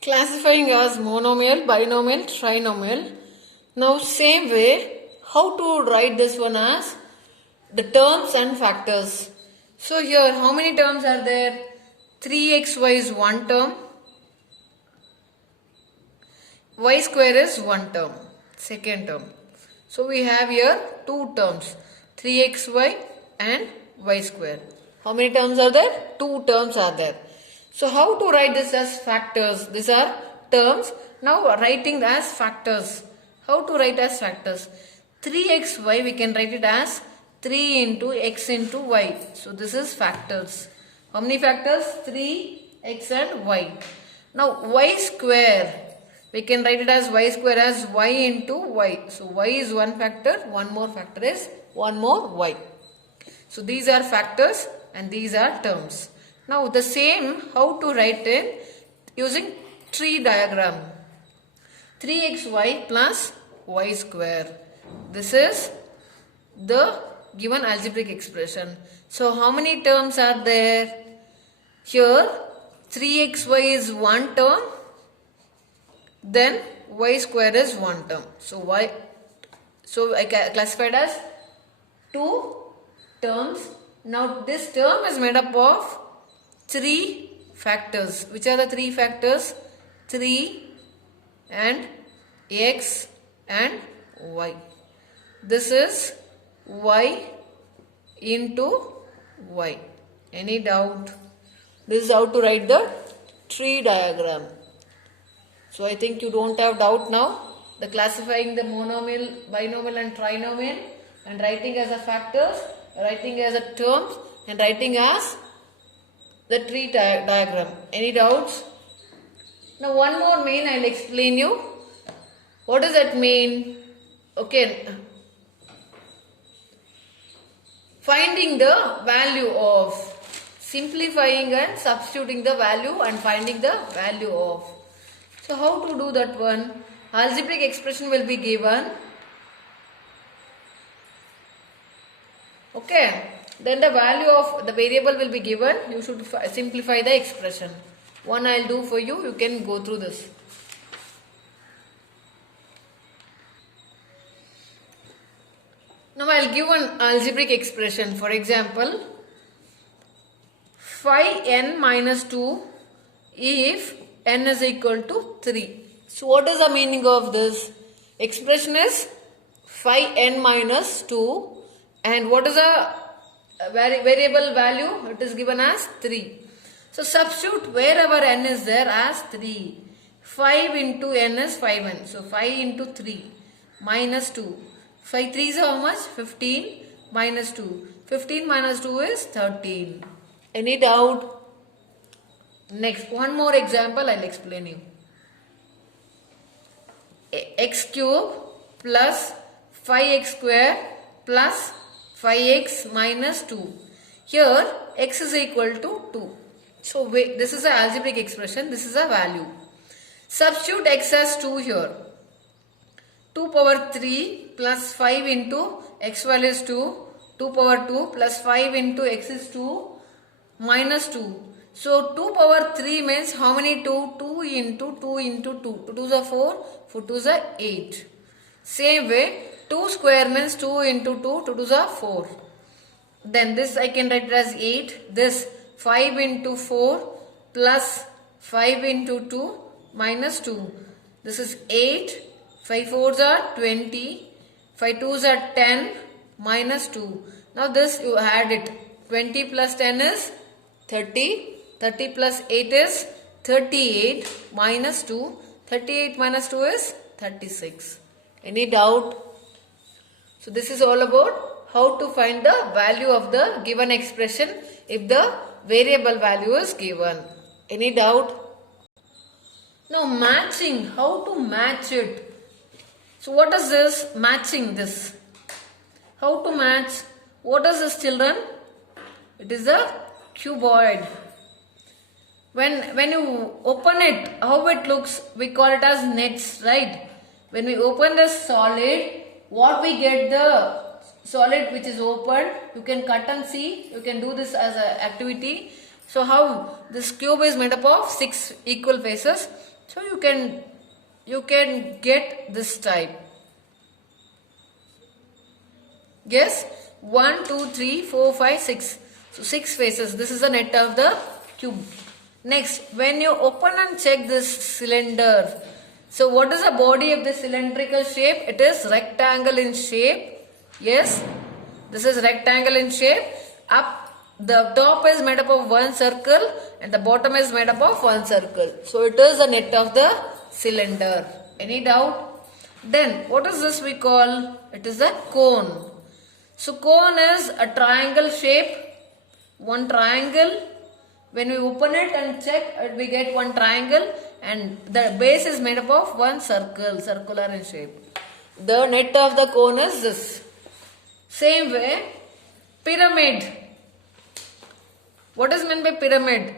Classifying as monomial, binomial, trinomial. Now same way, how to write this one as the terms and factors. So here how many terms are there? 3xy is one term, y square is one term, second term. So we have here two terms, 3xy and y square. How many terms are there? Two terms are there. So how to write this as factors? These are terms. Now writing as factors. How to write as factors? 3xy we can write it as 3 into x into y. So this is factors. How many factors? 3x and y. Now y square. We can write it as y square as y into y. So y is one factor. One more factor is one more y. So these are factors and these are terms. Now the same how to write it using tree diagram. 3xy plus y square. This is the given algebraic expression. So how many terms are there? Here 3xy is one term, then y square is one term. So I classified as two terms. Now this term is made up of three factors. Which are the three factors? 3 and x and y. This is y into y. Any doubt? This is how to write the tree diagram. So I think you don't have doubt now. The classifying the monomial, binomial and trinomial, and writing as a factors, writing as a terms, and writing as the tree diagram. Any doubts? Now one more main I will explain you. What does that mean? Okay. Finding the value of, simplifying and substituting the value and finding the value of. So how to do that one? Algebraic expression will be given. Okay. Then the value of the variable will be given. You should simplify the expression. One I will do for you. You can go through this. Now I will give an algebraic expression. For example, phi n minus 2 if n is equal to 3. So what is the meaning of this? Expression is phi n minus 2, and what is the variable value? It is given as 3. So substitute wherever n is there as 3. 5 into n is 5n. So 5 into 3 minus 2. 5 3 is how much? 15 minus 2. 15 minus 2 is 13. Any doubt? Next, one more example I will explain you. X cube plus 5x square plus 5x minus 2. Here x is equal to 2. So this is an algebraic expression. This is a value. Substitute x as 2 here. 2 power 3 plus 5 into x value is 2. 2 power 2 plus 5 into x is 2 minus 2. So 2 power 3 means how many 2? 2 into 2 into 2. 2 2s are 4. 4 2s are 8. Same way 2 square means 2 into 2. 2 2s are 4. Then this I can write it as 8. This 5 into 4 plus 5 into 2 minus 2. This is 8. 5 4s are 20. 5 2s are 10 minus 2. Now this you add it. 20 plus 10 is 30. 30 plus 8 is 38 minus 2. 38 minus 2 is 36. Any doubt? So this is all about how to find the value of the given expression if the variable value is given. Any doubt? Now matching. How to match it? So what is this? Matching this. How to match? What is this, children? It is a cuboid. When you open it, how it looks, we call it as nets, right? When we open the solid, what we get, the solid which is open, you can cut and see. You can do this as an activity. So how this cube is made up of 6 equal faces. So you can get this type. Yes, 1, 2, 3, 4, 5, 6. So 6 faces. This is the net of the cube. Next, when you open and check this cylinder, so what is the body of the cylindrical shape? It is rectangle in shape. Yes, this is rectangle in shape. Up, the top is made up of one circle and the bottom is made up of one circle. So it is the net of the cylinder. Any doubt? Then what is this we call? It is a cone. So cone is a triangle shape. One triangle. When we open it and check, we get one triangle and the base is made up of one circle, circular in shape. The net of the cone is this. Same way, pyramid. What is meant by pyramid?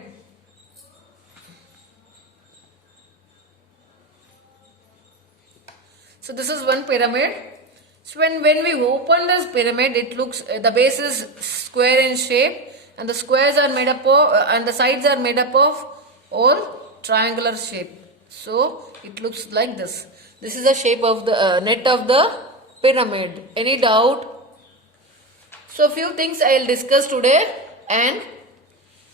So this is one pyramid. So when we open this pyramid, it looks, the base is square in shape and the squares are made up of, and the sides are made up of all triangular shape. So it looks like this. This is the shape of the net of the pyramid. Any doubt? So few things I will discuss today, and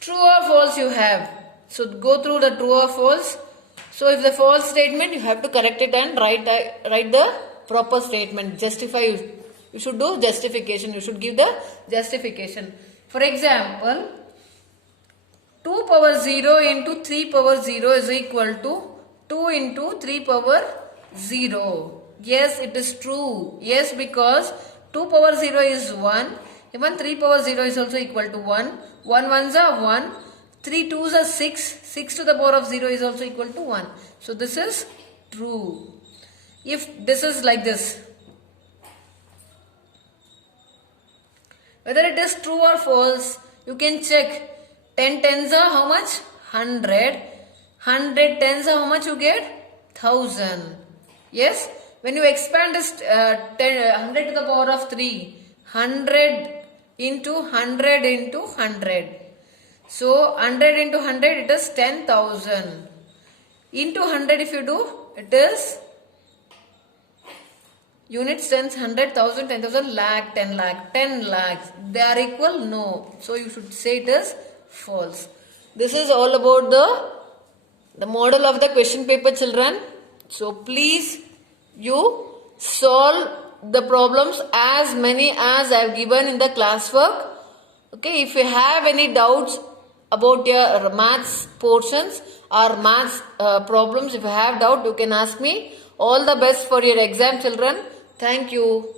true or false you have. So go through the true or false. So if the false statement, you have to correct it and write the proper statement. Justify. You should do justification. You should give the justification. For example, 2 power 0 into 3 power 0 is equal to 2 into 3 power 0. Yes, it is true. Yes, because 2 power 0 is 1. Even 3 power 0 is also equal to 1. 1 ones are 1. 3 twos are 6. 6 to the power of 0 is also equal to 1. So this is true. If this is like this, whether it is true or false, you can check. 10 tens are how much? 100. 100 tens are how much you get? 1000. Yes? When you expand this 100 to the power of 3, 100 into 100 into 100. So 100 into 100, it is 10,000. Into 100 if you do, it is units, tens, 100,000, 10,000, lakh, 10 lakh, 10 lakhs. They are equal? No. So you should say it is false. This is all about the model of the question paper, children. So please you solve the problems as many as I have given in the classwork. Okay, if you have any doubts about your maths portions or maths problems, if you have doubt, you can ask me. All the best for your exam, children. Thank you.